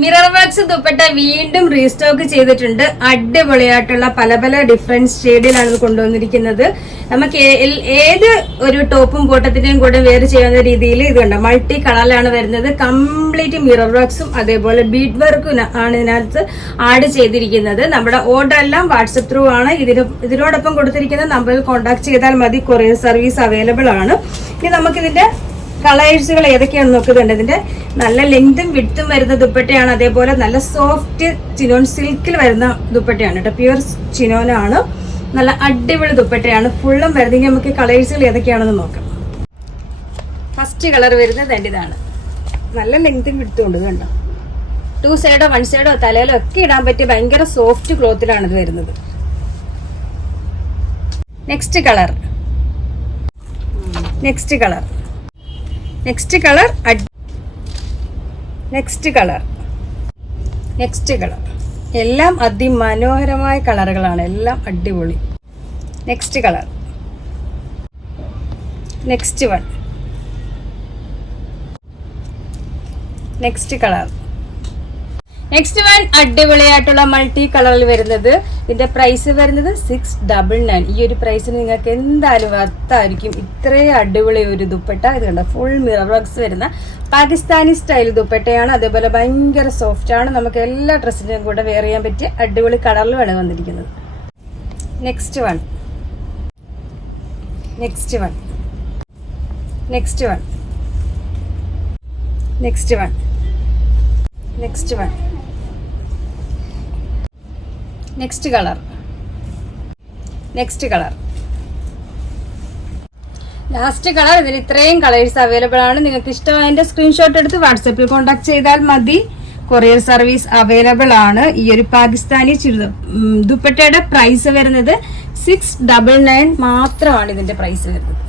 Mirror works dupatta വീണ്ടും restock ചെയ്തിട്ടുണ്ട്. അടിപൊളിയായിട്ടുള്ള പല പല ഡിഫറൻസ് ഷെയ്ഡിലാണ് ഇത് കൊണ്ടുവന്നിരിക്കുന്നത്. നമുക്ക് ഏത് ഒരു ടോപ്പും ബോട്ടത്തിന്റെയും കൂടെ വെയർ ചെയ്യുന്ന രീതിയിൽ ഇത് കണ്ടോ, മൾട്ടി കളറിലാണ് വരുന്നത്. കംപ്ലീറ്റ് മിറർ വർക്ക്സും അതേപോലെ ബീഡ് വർക്കും ആണ് ഇതിനകത്ത് ആഡ് ചെയ്തിരിക്കുന്നത്. നമ്മുടെ ഓർഡർ എല്ലാം വാട്സപ്പ് ത്രൂ ആണ്. ഇതിനോടൊപ്പം കൊടുത്തിരിക്കുന്ന നമ്പറിൽ കോൺടാക്ട് ചെയ്താൽ മതി. കൊറിയർ സർവീസ് അവൈലബിൾ ആണ്. ഇനി നമുക്കിതിന്റെ കളേഴ്സുകൾ ഏതൊക്കെയാണെന്ന് നോക്കുന്നുണ്ട്. ഇതിന്റെ നല്ല ലെങ്തും വിഡ്ത്തും വരുന്ന ദുപ്പട്ടയാണ്. അതേപോലെ നല്ല സോഫ്റ്റ് ചിനോൺ സിൽക്കിൽ വരുന്ന ദുപ്പട്ടയാണ് കേട്ടോ. പ്യുവർ ചിനോനാണ്. നല്ല അടിപൊളി ദുപ്പട്ടയാണ്. ഫുള്ളും വരുന്നെങ്കിൽ നമുക്ക് കളേഴ്സുകൾ ഏതൊക്കെയാണെന്ന് നോക്കാം. ഫസ്റ്റ് കളർ വരുന്നത് ഇതാണ്. നല്ല ലെങ്തും വിഡ്ത്തും ഉണ്ട് കണ്ടോ. 2 സൈഡോ 1 സൈഡോ തലയിലോ ഒക്കെ ഇടാൻ പറ്റിയ ഭയങ്കര സോഫ്റ്റ് ക്ലോത്തിലാണ് ഇത് വരുന്നത്. നെക്സ്റ്റ് കളർ എല്ലാം അതിമനോഹരമായ കളറുകളാണ്. എല്ലാം അടിപൊളി. നെക്സ്റ്റ് വൺ അടിപൊളിയായിട്ടുള്ള മൾട്ടി കളറിൽ വരുന്നത്. ഇതിന്റെ പ്രൈസ് വരുന്നത് 699. ഈ ഒരു പ്രൈസിന് നിങ്ങൾക്ക് എന്തായാലും വർത്തായിരിക്കും. ഇത്രയും അടിപൊളി ഒരു ദുപ്പട്ട. ഇത് കണ്ട ഫുൾ മിറർ വർക്ക്സ് വരുന്ന പാകിസ്ഥാനി സ്റ്റൈൽ ദുപ്പട്ടയാണ്. അതേപോലെ ഭയങ്കര സോഫ്റ്റ് ആണ്. നമുക്ക് എല്ലാ ഡ്രസ്സിന്റെയും കൂടെ വെയർ ചെയ്യാൻ പറ്റിയ അടിപൊളി കളറിലുമാണ് വന്നിരിക്കുന്നത്. Next one next colour last colour. ഇതിൽ ഇത്രയും കളേഴ്സ് അവൈലബിൾ ആണ്. നിങ്ങൾക്ക് ഇഷ്ടമായതിന്റെ സ്ക്രീൻഷോട്ട് എടുത്ത് വാട്സാപ്പിൽ കോൺടാക്ട് ചെയ്താൽ മതി. കൊറിയർ സർവീസ് അവൈലബിൾ ആണ്. ഈ ഒരു പാകിസ്ഥാനി ദുപ്പട്ടയുടെ പ്രൈസ് വരുന്നത് 699 മാത്രമാണ് ഇതിന്റെ പ്രൈസ് വരുന്നത്.